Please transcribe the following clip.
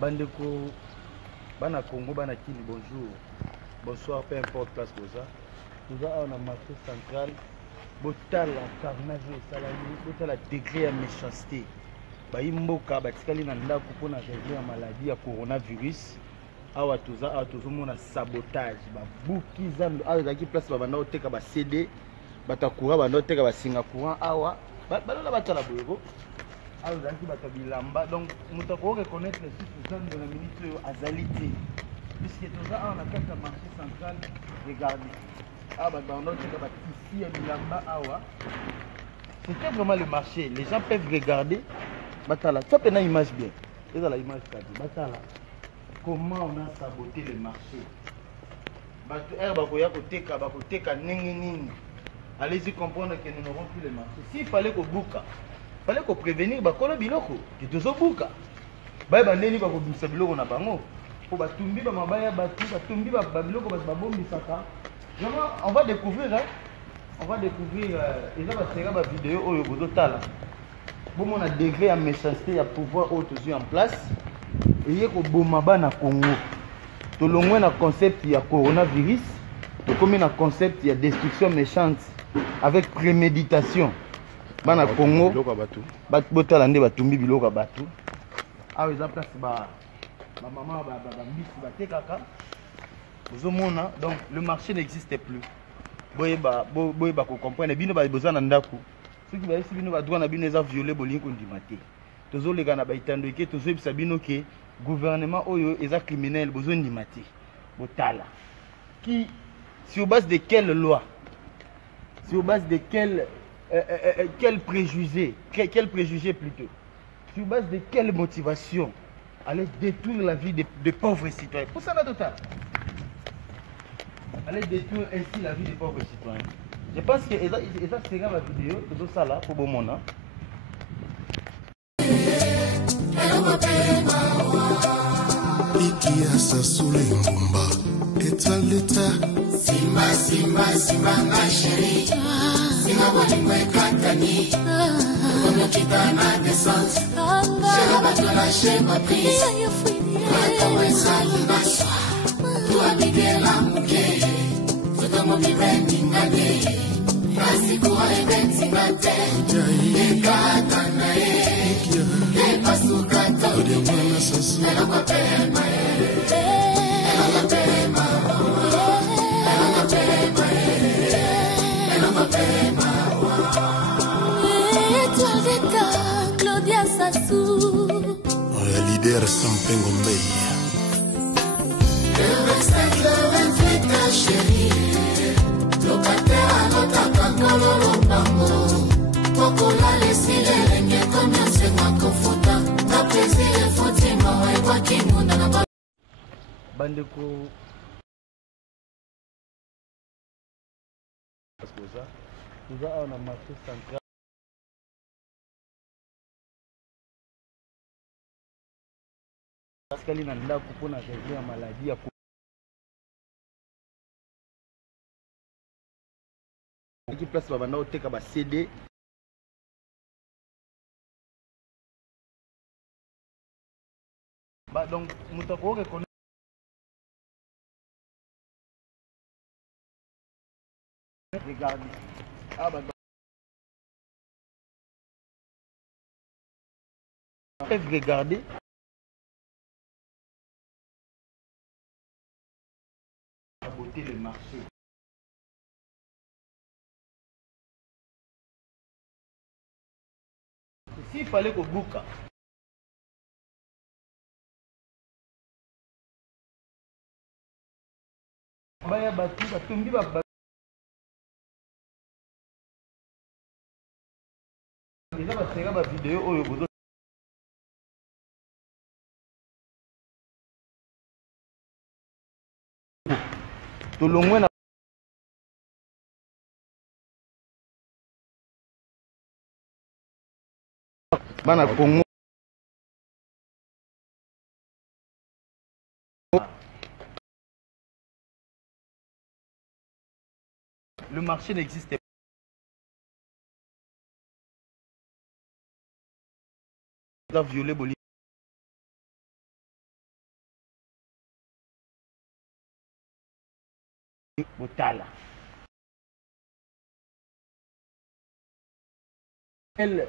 Bandeko, bana Congo, bana Kini, bonjour. Bonsoir, peu importe place que ça. Nous avons un marché central. Botal la carnage au salami, botal la degré à méchanceté. Baimboka, batikali na ndako pour régler la maladie ya coronavirus. Awa tozomona sabotage. Babuki zando, awa zaki place babanda oteka ba CD, batakura banda oteka ba singa courant awa. Balola batala boyego. Awa zaki batabilamba. Donc muta ko reconnaître les citoyens de la ministre azalité. Puisque toza awa na kata marché central, regardez. C'était vraiment le marché. Les gens peuvent regarder. Batala, ça peut une image bien. C'est la image Batala. Comment on a saboté le marché. Allez-y comprendre que nous n'aurons plus le marché. S'il fallait qu'on bouca, il fallait qu'on prévenir Bakolo Biloko, que tous au bouca. Bandeli Bako Bisabilo na bango. Pour Batumbi Bamabaya Batu, Batumbi Babiloko Babombi Saka. On va découvrir, hein? On va découvrir, et là, on va faire une vidéo où on a degré à méchanceté à pouvoir autour en place. Et il y a un bomba na Congo. Tout le monde a un concept il y a coronavirus. Tout comme un concept il y a destruction méchante avec préméditation. Bana Congo. Botalande batumbi biloko batu. Ah oui, ça place ba maman ba mbisi ba tekaka. Donc le marché n'existait plus. Boyeba ko comprendre bino ba besoin na ndako. Ceux qui ba esi bino ba droit na bino eza violer bolingo ndimate. Tozo lega na ba itando ke tozo ebisa bino ke gouvernement oyo eza criminel besoin ndimate. Botala. Qui sur base de quelle loi? Sur base de quel préjugé? Quel préjugé plutôt? Sur base de quelle motivation aller détruire la vie de pauvres citoyens? Pour ça la total. Allez détruire ainsi la vie des pauvres citoyens. Je pense que ça sera ma vidéo, tout ça là, pour bon monde. Simba, Simba, Simba, ma chérie. Simba, Bolingo et Katani. Comme kita na descente. Chérie, va te lâcher ma prise. Comme un sale maçon. Tu habites la mouquet. Como mi vendingane, casi kuwa eventingate, ekatanae, epasukata, elokapema, elokapema, elokapema, elokapema. Étoile d'État, Claudia Sassou. Le leader Sampengo Mbeya. Le 27, le 28, chérie. Locataire, lotaka kololo bango. Pokola lesile lenge konyanse makofuta. Na plaisir et fotima wa kwa kimuna na ba. Bandeko. Parce que ça, nous avons un marché central. Parce qu'il y a un ndako pour régler la maladie ya qui place babanda oteka ba CD. Donc muta ko reconnaître regardez. Ah peuvent regarder. Saboter le marché. S'il fallait qu'on boucle, baya batu batumbi ba déjà basera ba vidéo oyo bozo to longwe na bana Congo. Le marché n'existait pas. Violer botala elle